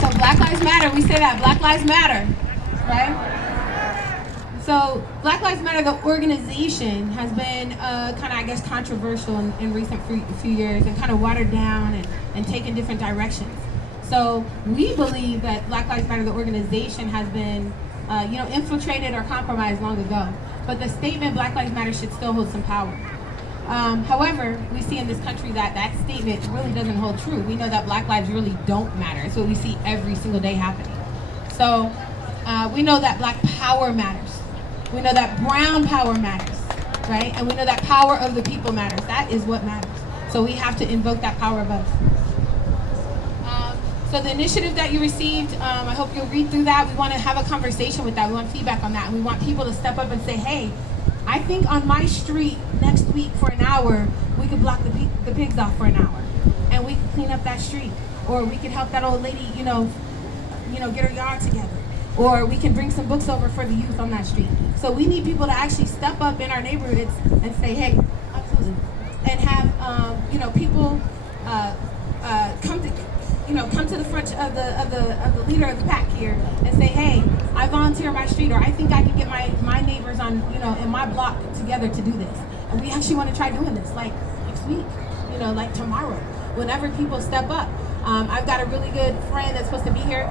So Black Lives Matter, we say that, Black Lives Matter, right? So Black Lives Matter, the organization, has been kind of, I guess, controversial in recent few years and kind of watered down and taken different directions. So we believe that Black Lives Matter, the organization, has been infiltrated or compromised long ago. But the statement Black Lives Matter should still hold some power. However, we see in this country that statement really doesn't hold true. We know that Black lives really don't matter. It's what we see every single day happening. So we know that Black power matters. We know that brown power matters, right? And we know that power of the people matters. That is what matters. So we have to invoke that power of us. So the initiative that you received, I hope you'll read through that. We want to have a conversation with that. We want feedback on that. And we want people to step up and say, hey, I think on my street next week for an hour, we could block the pigs off for an hour. And we could clean up that street. Or we could help that old lady, get her yard together. Or we can bring some books over for the youth on that street. So we need people to actually step up in our neighborhoods and say, hey, absolutely. And have, people come to the front of the leader of the pack here and say, hey, I volunteer my street, or I think I can get my neighbors on, in my block together to do this. And we actually want to try doing this, like next week, like tomorrow, whenever people step up. I've got a really good friend that's supposed to be here.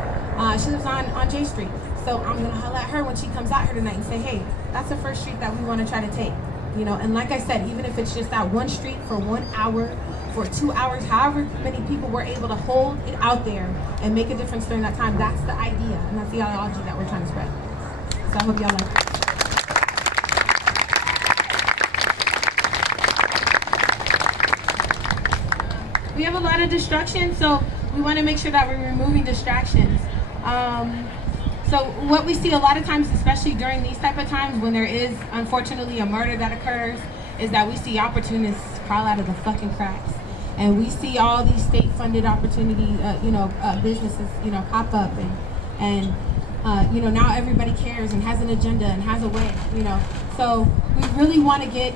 She lives on J Street. So I'm going to holler at her when she comes out here tonight and say, hey, that's the first street that we want to try to take. And like I said, even if it's just that one street for 1 hour, for 2 hours, however many people were able to hold it out there and make a difference during that time, that's the idea, and that's the ideology that we're trying to spread. So I hope y'all like it. We have a lot of distractions, so we want to make sure that we're removing distractions. So what we see a lot of times, especially during these type of times when there is unfortunately a murder that occurs, is that we see opportunists crawl out of the fucking cracks. And we see all these state-funded opportunity, businesses, pop up, and now everybody cares and has an agenda and has a way, So we really want to get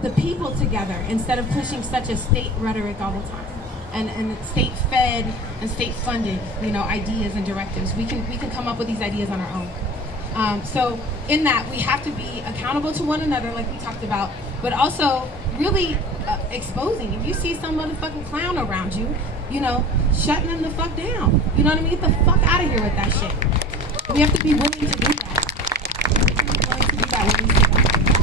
the people together instead of pushing such a state rhetoric all the time, and state-fed and state-funded, ideas and directives. We can come up with these ideas on our own. So in that, we have to be accountable to one another, like we talked about, but also really exposing. If you see some motherfucking clown around you, shutting them the fuck down. You know what I mean? Get the fuck out of here with that shit. We have to be willing to do that.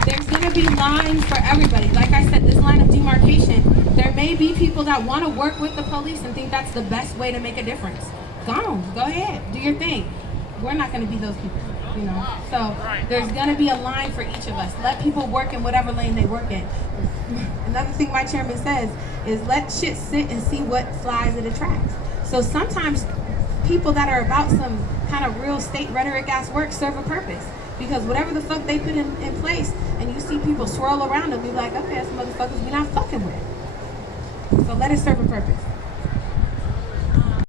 There's gonna be lines for everybody. Like I said, this line of demarcation, there may be people that want to work with the police and think that's the best way to make a difference. Go ahead, do your thing. We're not gonna be those people. So there's gonna be a line for each of us. Let people work in whatever lane they work in. Another thing my chairman says is let shit sit and see what flies it attracts. So sometimes people that are about some kind of real state rhetoric ass work serve a purpose, because whatever the fuck they put in place, and you see people swirl around them, be like, okay, that's some motherfuckers we not fucking with. So let it serve a purpose.